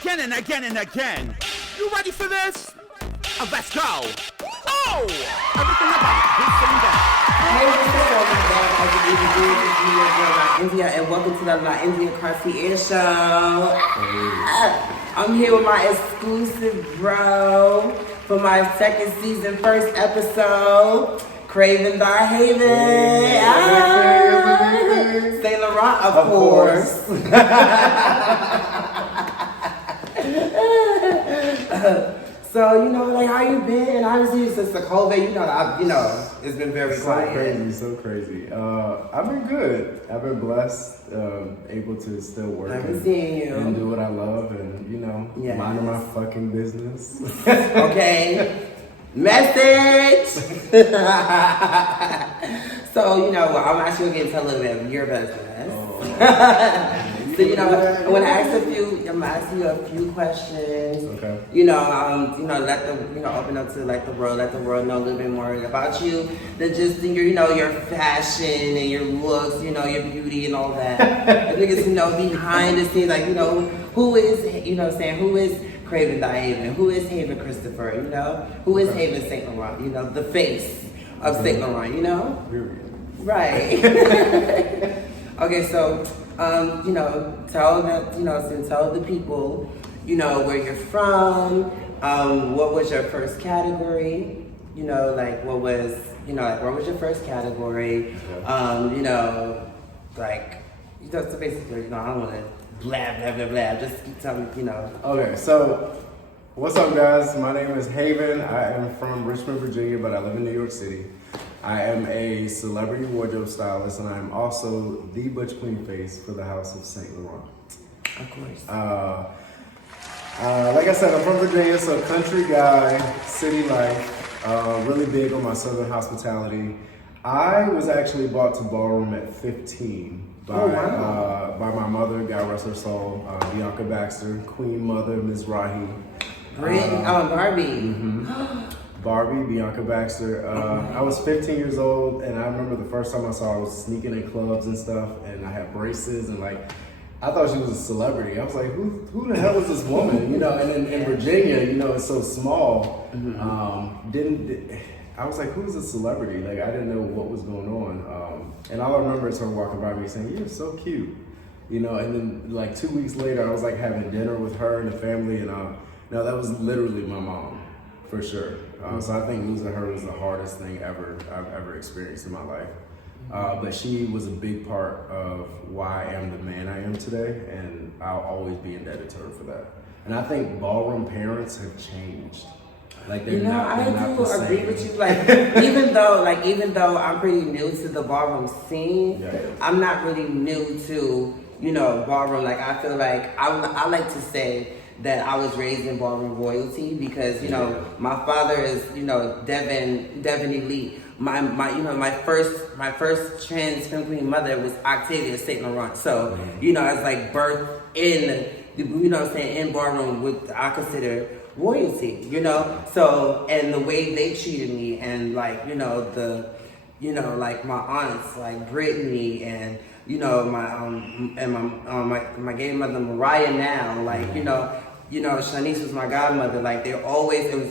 again and again and again. You ready for this? Let's go. Oh! Everything about this and that. Hey, what's up, welcome back. As you usually do, this is your girl, LaIndia, and welcome to the LaIndia Cartier Show. I'm here with my exclusive bro for my second season, first episode, Craven Darhaven. Saint Laurent, of course. So, like, how you been? Honestly, since the COVID, it's been very quiet. So crazy. I've been good. I've been blessed, able to still work and do what I love and, minding my fucking business. Okay. Message! So, I'm actually going to get into a little bit of your business. So, I'm gonna ask you a few questions. Okay. Let the open up to let the world know a little bit more about you than just your fashion and your looks, your beauty and all that. The niggas behind the scenes, who is who is Craven Darhaven, who is Haven Christopher, who is Haven Saint Laurent, the face of Saint Laurent, Right. Okay, so tell the people, where you're from, what was your first category, what was your first category, so basically, I don't want to blah, blah, blah, blah, just keep telling, Okay, so, what's up, guys? My name is Haven. I am from Richmond, Virginia, but I live in New York City. I am a celebrity wardrobe stylist, and I am also the Butch Queen face for the House of Saint Laurent. Of course. Like I said, I'm from Virginia, so country guy, city life, really big on my southern hospitality. I was actually brought to ballroom at 15 by my mother, God rest her soul, Bianca Baxter, Queen Mother, Ms. Rahi. Barbie. Mm-hmm. Barbie, Bianca Baxter. I was 15 years old, and I remember the first time I saw her, I was sneaking in clubs and stuff, and I had braces, and I thought she was a celebrity. I was like, who the hell is this woman? And then in Virginia, it's so small. Mm-hmm. I was like, who's a celebrity? I didn't know what was going on. And all I remember is her walking by me saying, "You're so cute," and then 2 weeks later, I was having dinner with her and the family, and now that was literally my mom, for sure. So I think losing her was the hardest thing I've ever experienced in my life. But she was a big part of why I am the man I am today, and I'll always be indebted to her for that. And I think ballroom parents have changed. I do agree with you. Even though I'm pretty new to the ballroom scene, I'm not really new to ballroom. I feel like I like to say that I was raised in ballroom royalty because my father is Devin Elite. My first trans femme queen mother was Octavia Saint Laurent. So I was birthed in in ballroom with I consider royalty. So and the way they treated me and my aunts Brittany and my gay mother Mariah now Shanice was my godmother. It was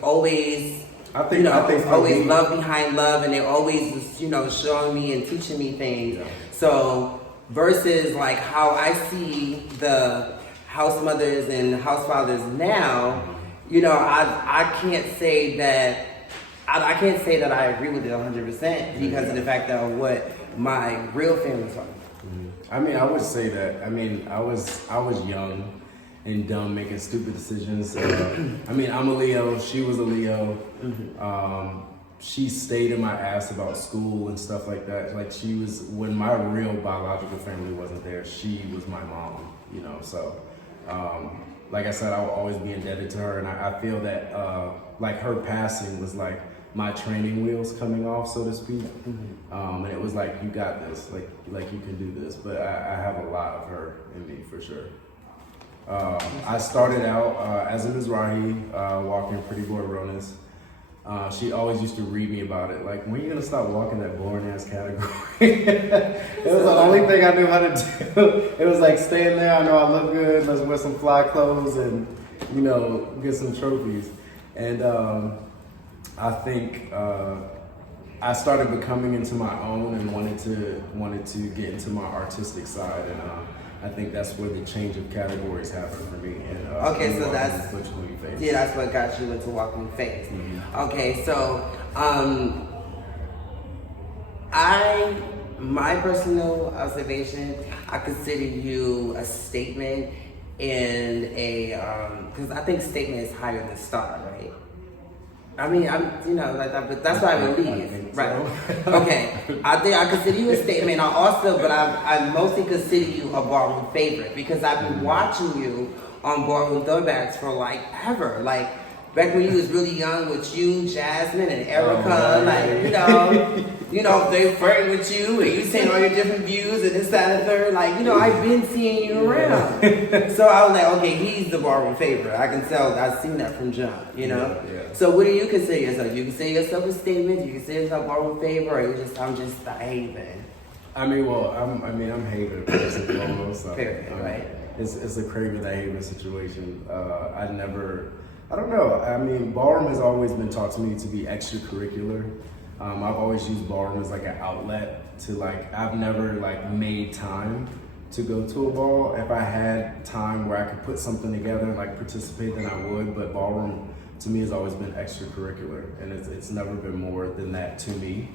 always always love behind love, and they always was showing me and teaching me things. Yeah. So versus how I see the house mothers and house fathers now, I can't say that I agree with it 100% because of the fact that what my real family's from. I would say that. I was young and dumb, making stupid decisions. I'm a Leo. She was a Leo. Mm-hmm. She stayed in my ass about school and stuff like that. She was, when my real biological family wasn't there, she was my mom. So like I said, I will always be indebted to her, and I feel that her passing was my training wheels coming off, so to speak. Mm-hmm. And it was you got this, you can do this. But I have a lot of her in me for sure. I started out as a Mizrahi, walking Pretty Boy Ronas. She always used to read me about it. Like, when are you gonna stop walking that boring ass category? It was the only thing I knew how to do. It was like, stay in there. I know I look good. Let's wear some fly clothes and, you know, get some trophies. And I think I started becoming into my own and wanted to get into my artistic side. And I think that's where the change of categories happened for me. And, okay, so that's what got you into Walking Face. Mm-hmm. Okay, so my personal observation, I consider you a statement and because I think statement is higher than star, right? I mean, I'm, you know, like that, but that's what I believe, right? Okay, I think I consider you a statement. I mostly consider you a ballroom favorite because I've been watching you on Ballroom Throwbacks for like ever, like back when you was really young with you, Jasmine and Erica, you know, they flirting with you and you saying all your different views and this, that, and the third. Like, you know, I've been seeing you around. So I was like, okay, he's the ballroom favorite. I can tell. I've seen that from John. You know. Yeah. So what do you consider yourself? You consider yourself a statement? You consider yourself ballroom favorite, or I'm just a haven? I mean, well, I'm haven first and foremost. So, Period, right? It's a craving that haven situation. I don't know. I mean, ballroom has always been taught to me to be extracurricular. I've always used ballroom as like an outlet to I've never made time to go to a ball. If I had time where I could put something together and participate, then I would. But ballroom to me has always been extracurricular, and it's never been more than that to me.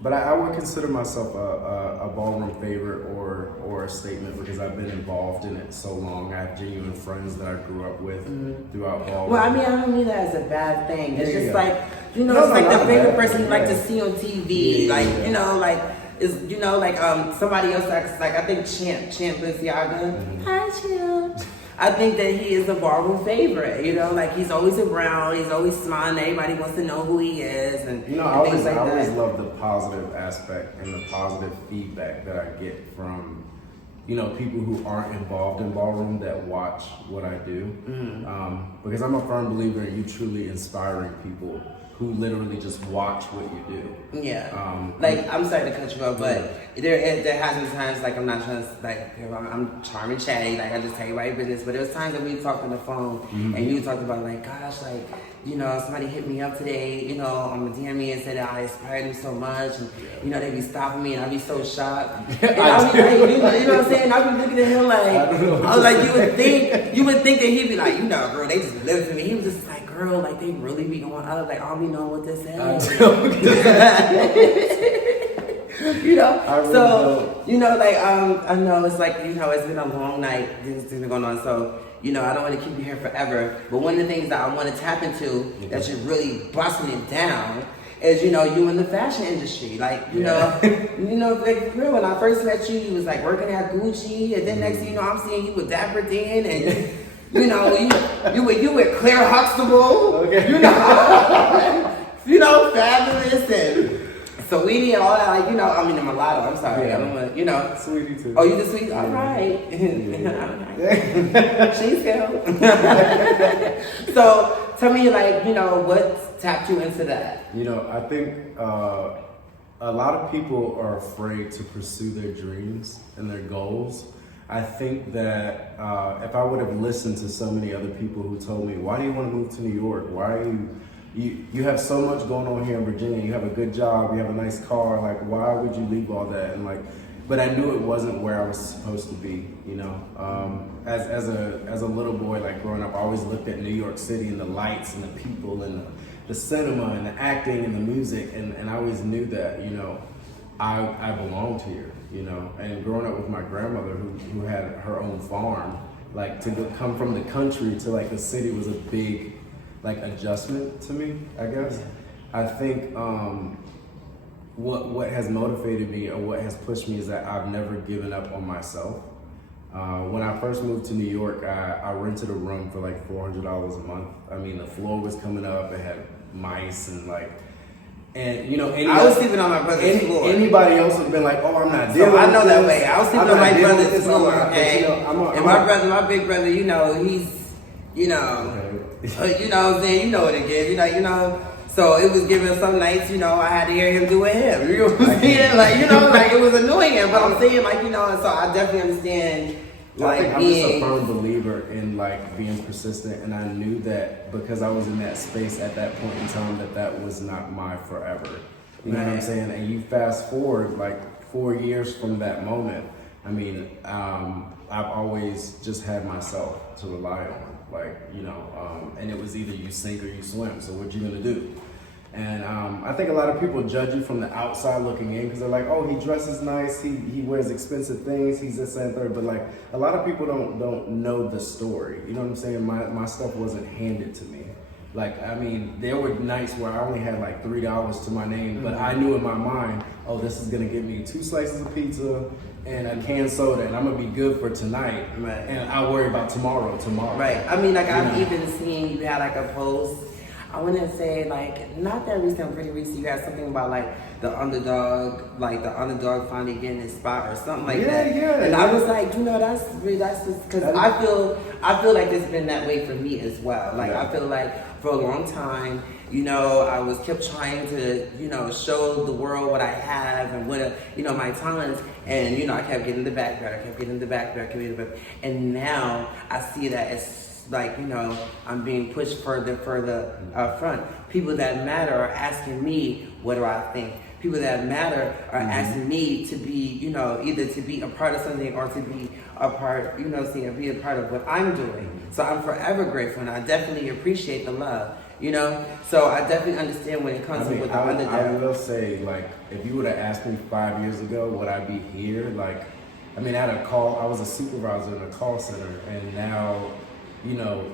But I would consider myself a ballroom favorite or a statement because I've been involved in it so long. I have genuine friends that I grew up with throughout ballroom. Well, I mean, I don't mean that as a bad thing. It's just it's No, like the favorite bad. person you like to see on TV. Somebody else I think Champ Balenciaga. Hi, Champ. I think that he is a ballroom favorite, you know, he's always around, he's always smiling, everybody wants to know who he is, and I always love the positive aspect and the positive feedback that I get from, people who aren't involved in ballroom that watch what I do. Because I'm a firm believer in you truly inspiring people who literally just watch what you do. Yeah. I'm sorry to cut you off, but there has been times I'm not trying to I'm charming, chatty, I just tell you my business. But there was times that we talked on the phone and you talked about somebody hit me up today, on the DM me and said that I inspired them so much, and they be stopping me and I be so shocked. And I be you know what I'm saying? I be looking at him I was like, you would think that he'd be like, girl, they just live for me. He was just like, girl, they really be going up, I don't be knowing what this is. I know it's it's been a long night, things been going on, so I don't want to keep you here forever, but one of the things that I want to tap into that you're really busting it down is, you in the fashion industry. When I first met you was working at Gucci, and then next thing you know, I'm seeing you with Dapper Dan, and you with Claire Huxtable, okay. Fabulous, and Sweetie and all that, the mulatto, I'm sorry, I don't want to, Sweetie too. Oh, you the Sweetie? All right. She's good. So, tell me, what tapped you into that? I think a lot of people are afraid to pursue their dreams and their goals. I think that if I would have listened to so many other people who told me, why do you want to move to New York? Why are you have so much going on here in Virginia, you have a good job, you have a nice car, why would you leave all that? And but I knew it wasn't where I was supposed to be, As a little boy, growing up, I always looked at New York City and the lights and the people and the cinema and the acting and the music, and I always knew that, I belonged here, And growing up with my grandmother who had her own farm, to come from the country to the city was a big adjustment to me, I guess. I think what has motivated me or what has pushed me is that I've never given up on myself. When I first moved to New York, I rented a room for $400 a month. I mean, the floor was coming up, it had mice and I was sleeping on my brother's floor. Anybody else would have been like, oh, I'm not dealing with I know this. that way. I was sleeping on my brother's floor, But, okay? And my big brother, You know, you know what I'm saying? You know what it gives. You know. So it was giving some nights, you know, I had to hear him do it him. You know what I'm saying? Like, you know, like it was annoying. But I'm saying, like, you know, so I definitely understand. Like, I'm just a firm believer in like being persistent, and I knew that because I was in that space at that point in time that was not my forever. You know what I'm saying? And you fast forward like 4 years from that moment. I mean, I've always just had myself to rely on, like, you know, and it was either you sink or you swim. So what you gonna do? And I think a lot of people judge you from the outside looking in because they're like, oh, he dresses nice, he wears expensive things, he's this and third. But like a lot of people don't know the story. You know what I'm saying? My stuff wasn't handed to me. Like, I mean, there were nights where I only had like $3 to my name, but I knew in my mind, oh, this is gonna give me 2 slices of pizza and a canned soda, and I'm gonna be good for tonight. Right. And I'll worry about tomorrow. Right. I mean, like I've even seen you had like a post. I want to say, like, not that recent, pretty recent, you had something about, like, the underdog finally getting his spot or something like that. Yeah. And I was like, you know, that's just, because I feel like it's been that way for me as well. Like, I feel like for a long time, you know, I kept trying to, you know, show the world what I have and what, you know, my talents. And, you know, I kept getting the background, and now I see that it's, like, you know, I'm being pushed further up front. People that matter are asking me, what do I think? People that matter are asking me to be, you know, either to be a part of something or to be a part, you know, be a part of what I'm doing. So I'm forever grateful, and I definitely appreciate the love, you know? So I definitely understand when it comes with the underdog. I will say, like, if you would have asked me 5 years ago, would I be here? Like, I mean, I was a supervisor in a call center, and now, you know,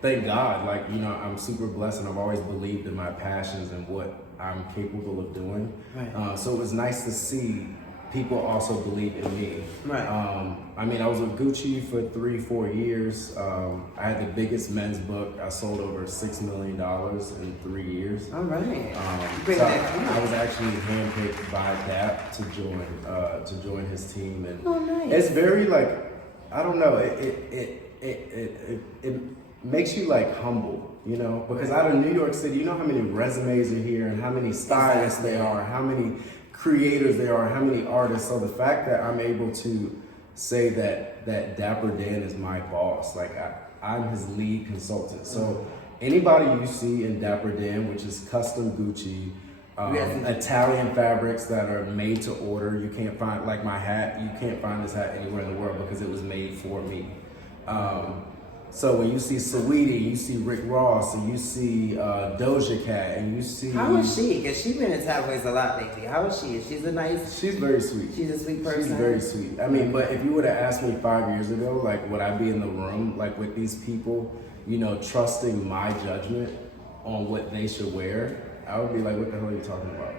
thank God, like, you know, I'm super blessed, and I've always believed in my passions and what I'm capable of doing. Right. So it was nice to see people also believe in me. Right. I mean, I was with Gucci for 3-4 years. I had the biggest men's book. I sold over $6 million in 3 years. All right. So I was actually handpicked by Gap to join his team, and nice. It's very, like, I don't know, it makes you like humble, you know, because out of New York City, you know how many resumes are here and how many stylists there are, how many creators there are, how many artists. So the fact that I'm able to say that Dapper Dan is my boss, like I'm his lead consultant. So anybody you see in Dapper Dan, which is custom Gucci, Italian fabrics that are made to order. You can't find, like my hat, you can't find this hat anywhere in the world because it was made for me. So when you see Saweetie, you see Rick Ross, and you see Doja Cat, and you see... How is she? Because she's been in tabloids a lot lately. How is she? She's very sweet. She's a sweet person. She's very sweet. I mean, but if you would have asked me 5 years ago, like, would I be in the room, like, with these people, you know, trusting my judgment on what they should wear, I would be like, what the hell are you talking about?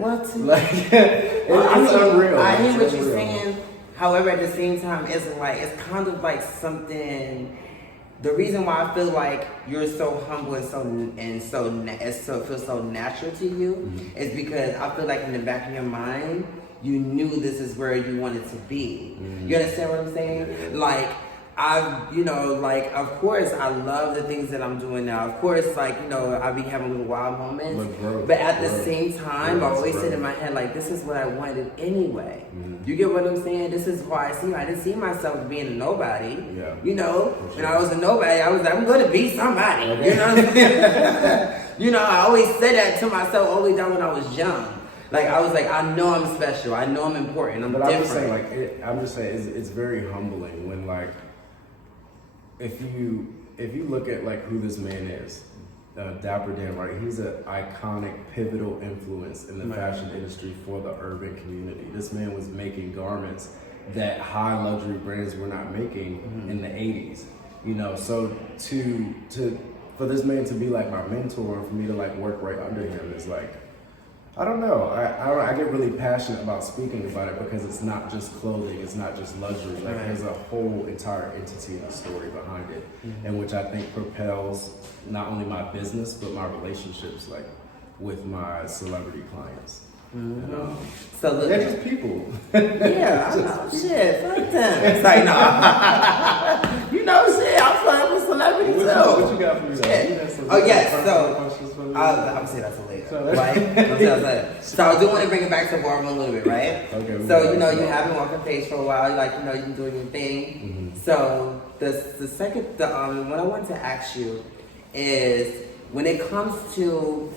What? Like, it's unreal. I hear what you're saying. However, at the same time, it's kind of like something... The reason why I feel like you're so humble and so feels so natural to you is because I feel like in the back of your mind, you knew this is where you wanted to be. You understand what I'm saying? Like, of course, I love the things that I'm doing now. Of course, like, you know, I be having little wild moments. But at the same time, I always sit in my head, like, this is what I wanted anyway. You get what I'm saying? This is why I didn't see myself being a nobody. Yeah. You know, when I was a nobody, I was like, I'm going to be somebody. You know what I'm saying? You know, I always said that to myself all the way down when I was young. Like, I was like, I know I'm special. I know I'm important. I'm different. I'm just saying, it's very humbling when, like, if you look at, like, who this man is, Dapper Dan, right? He's an iconic, pivotal influence in the fashion industry for the urban community. This man was making garments that high luxury brands were not making in the 80s. You know, so for this man to be like my mentor and for me to like work right under him is like, I don't know. I get really passionate about speaking about it because it's not just clothing, it's not just luxury. Like there's a whole entire entity and a story behind it, and which I think propels not only my business but my relationships, like with my celebrity clients. So look, they're just people. Yeah, I know. Shit, fuck them. It's like, no. You know, shit, I'm fucking with celebrities. already What too. you got for me? Oh yes, so I'm saying that till later, right? I'm saying that later. So I do want to bring it back to ballroom a little bit, right? Okay. So you haven't walked the page for a while, like you've been doing your thing. So the second, what I want to ask you is when it comes to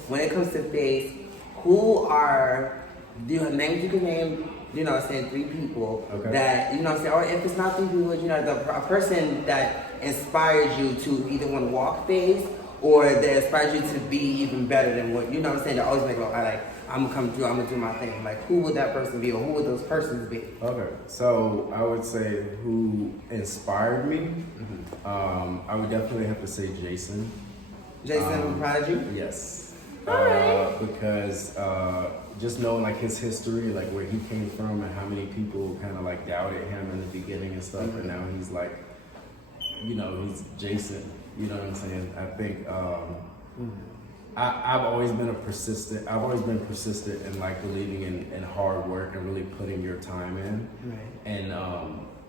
face, who are, do you have names you can name? Saying 3 people that or if it's not 3 people, a person that inspires you to either want to walk face or that inspires you to be even better than what that always make I'm gonna come through, I'm gonna do my thing. Like, who would that person be, or who would those persons be? Okay, so I would say who inspired me. I would definitely have to say Jason. Jason Prodigy? Yes. Alright. Because just knowing like his history, like where he came from and how many people kind of like doubted him in the beginning and stuff, and now he's like, he's Jason. You know what I'm saying? I think I've always been persistent in like believing in hard work and really putting your time in,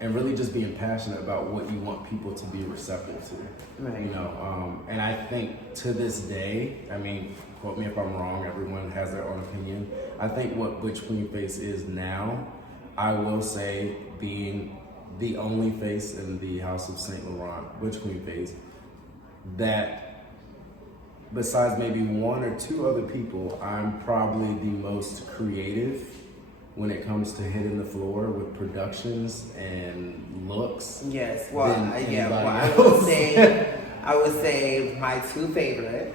and really just being passionate about what you want people to be receptive to. And I think to this day, I mean, quote me if I'm wrong, everyone has their own opinion. I think what Butch Queen Face is now, I will say, being the only face in the House of Saint Laurent, Butch Queen Face, that besides maybe 1 or 2 other people, I'm probably the most creative when it comes to hitting the floor with productions and looks. Yes, well, I would say my 2 favorite.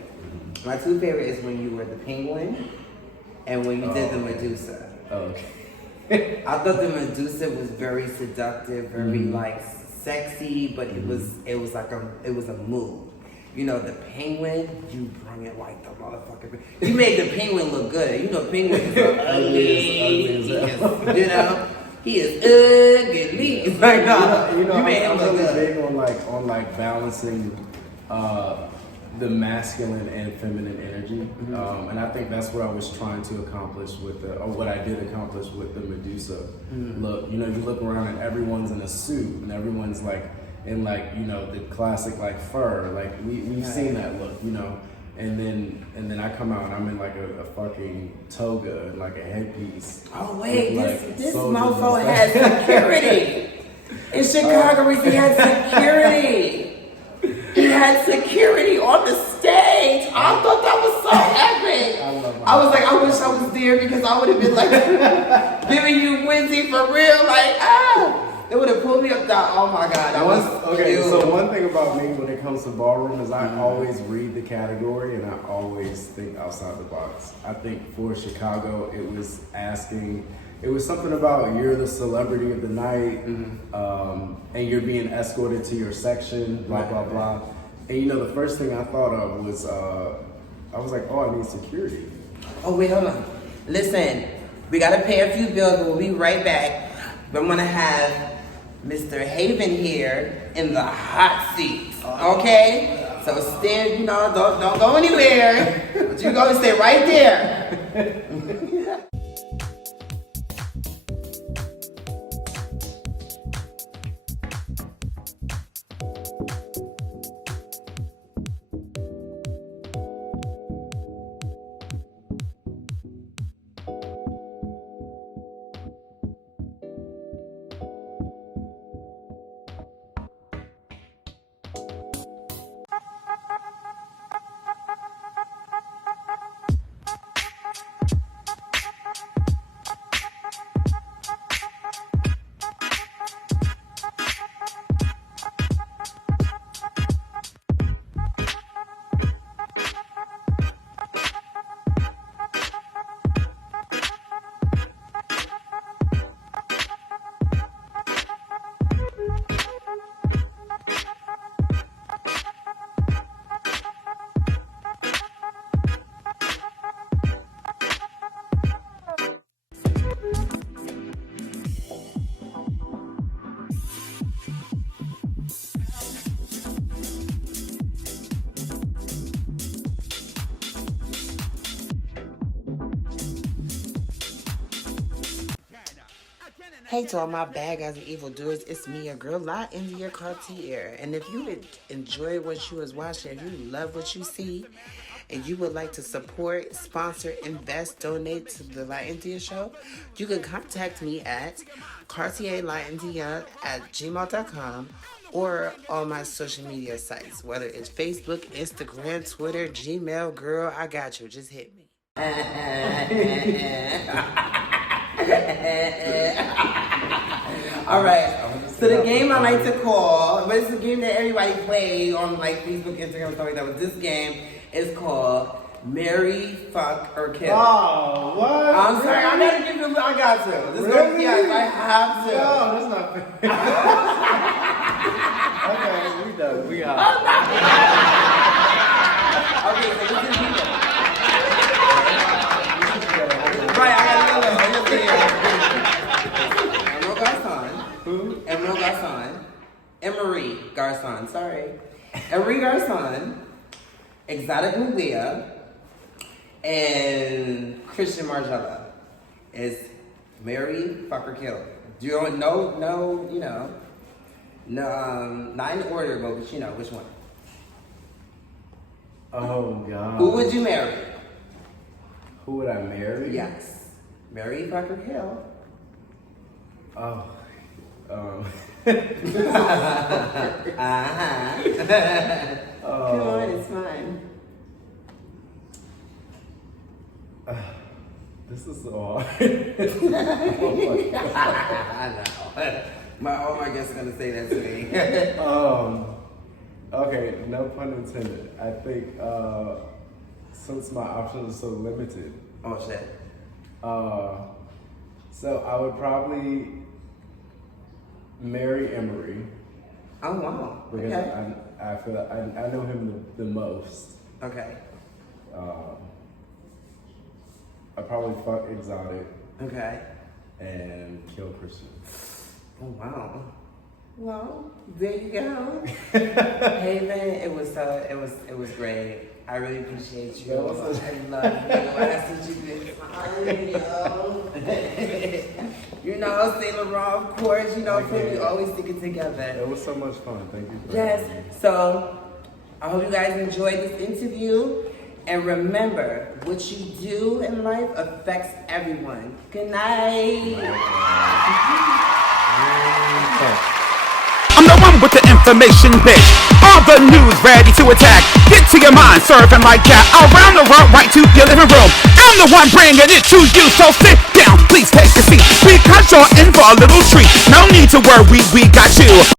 My 2 favorite is when you were the Penguin and when you did the Medusa. Okay. I thought the Medusa was very seductive, very like sexy, but it was a move. The Penguin, you bring it like the motherfucker. You made the Penguin look good. Penguin is ugly. He is ugly. It's like, you made him look good. Big on like balancing the masculine and feminine energy, and I think that's what I was trying to accomplish what I did accomplish with the Medusa look. You look around and everyone's in a suit and everyone's like in the classic like fur, like we've seen that look, and then I come out and I'm in like a fucking toga and like a headpiece. Oh wait, with, this soldiers mofo has security. In Chicago, he had security. He had security on the stage. I thought that was so epic. I was like, I wish I was there because I would have been like giving you Wednesday for real. Like, they would have pulled me up down. Oh my God. That was okay. cute. So one thing about me when it comes to ballroom is I always read the category and I always think outside the box. I think for Chicago, it was something about you're the celebrity of the night, and you're being escorted to your section, blah, blah, blah. And the first thing I thought of was, I was like, oh, I need security. Oh, wait, hold on. Listen, we got to pay a few bills, but we'll be right back. But I'm going to have Mr. Haven here in the hot seat, okay? So stand, don't go anywhere, but you're going to stay right there. Hey to all my bad guys and evildoers, it's me, your girl, LaIndia Cartier. And if you enjoy what you was watching, if you love what you see, and you would like to support, sponsor, invest, donate to the LaIndia Show, you can contact me at cartierlaindia@gmail.com or on my social media sites, whether it's Facebook, Instagram, Twitter, Gmail. Girl, I got you. Just hit me. All right. So the game I like to call, but it's a game that everybody play on like Facebook, Instagram, and stuff like that. But this game is called Marry, Fuck, or Kill. Oh, what? I'm sorry. I gotta give you. I got to. This Really? yes, I have to. No, that's not fair. Okay, we done. We out. Okay, so this is people. Right, I gotta go. Emerald Garçon. Who? Emerald Garçon. Emery Garçon. Sorry. Emery Garçon. Exotic Nubia. And Christian Margiela. Is marry, fuck, or kill. Do you know? No, you know. No, not in order, but you know which one. Oh, God. Who would you marry? Who would I marry? Yes. Marry, fuck, or kill. Oh. Come on, it's fine. This is so hard. I know. All my guests are gonna say that to me. Okay, no pun intended. I think since my options are so limited, Oh shit. so I would probably marry Emery Oh wow. because Okay. I feel like I know him the most. Okay. I probably fuck Exotic Okay. and kill Christian. Oh wow. Well, there you go. Hey man, it was great. I really appreciate you. That was I love you. I see you been fine, yo. You know, Saint Laurent, of course. You know, we always stick it together. It was so much fun. Thank you for Yes. having me. So I hope you guys enjoyed this interview. And remember, what you do in life affects everyone. Good night. I'm the one with the information, bitch. All the news ready to attack. Get to your mind, surfing like that. Around the world, right to your living room. I'm the one bringing it to you, so sit down, please take a seat. Because you're in for a little treat. No need to worry, we got you.